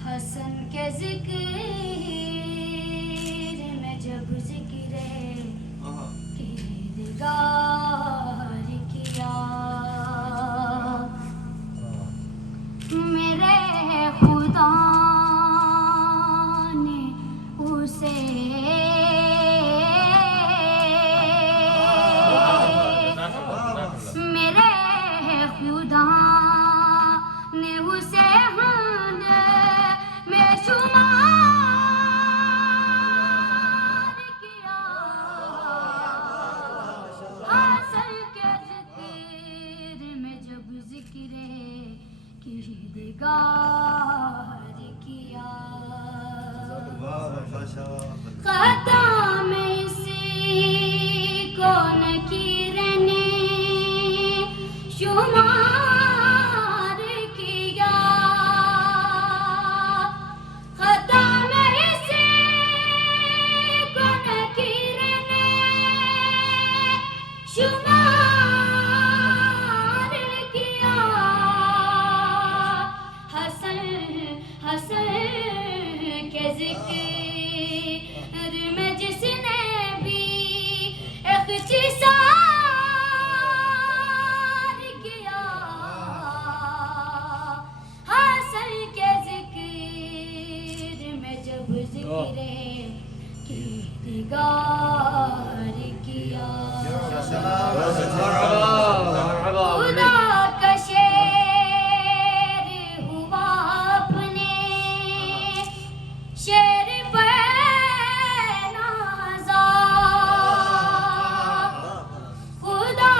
حسن کے ذکر میں جب ذکر کردگار کیا میرے خدا نے اسے میرے خدا نے اسے حمد میں شمار کیا حسن کے ذکر میں جب ذکر کردگار کیا خطا میں اسی کو نکیر نے شمار کیا خطا میں اسی کو نکیر نے شمار کیا حسن کے ذکر میں جس نے بھی اختصار کیا حسن کے ذکر میں جب ذکر کردگار کیا خدا کا شعر ہوا اپنے شعر پہ نازا خدا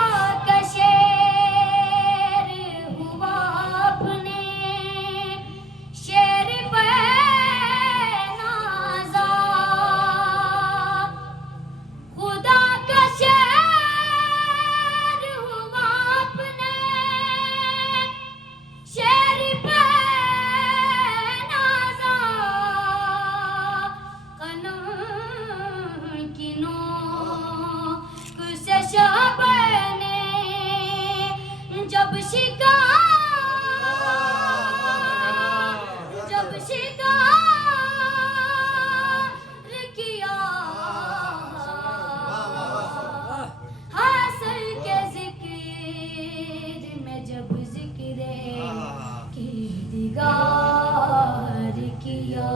کا شعر ہوا اپنے شعر پہ نازا خدا کا شعر ہوا اپنے شعر پہ نازا قلم کی نوک سے شعبہ نے جب شکار کیا حسن کے ذکر میں جب ذکر کردگار کیا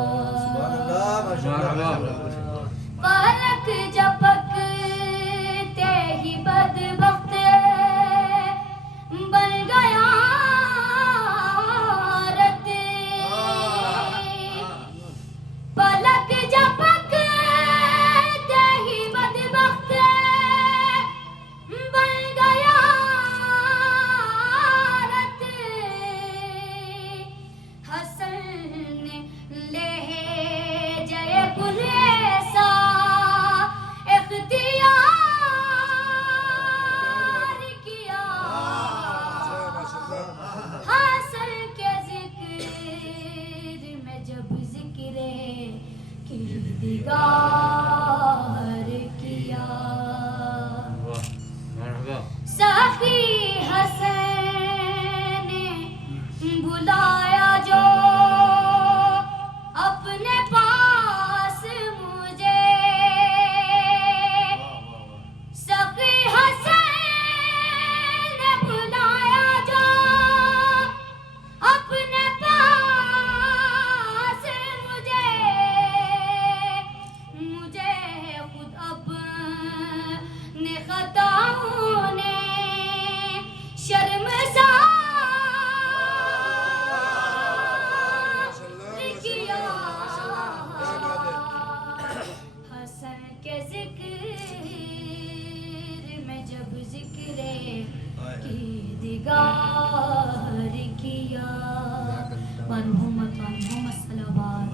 پلک جھپکتے ہی بدبخت بن گیا عورت پلک جھپکتے ہی بدبخت بن گیا عورت حسن نے لہجہ گل ایسا اختیار کیا حسن کے ذکر میں جب ذکر کردگار کیا سخی حسن نے بلایا جو اپنے پاس مجھے سخی حسن نے بلایا جو اپنے پاس مجھے خود اپنے خطاؤں نے شرمسار کیا حسن کے ذکر میں جب ذکر کردگار کیا مرحومت صلوات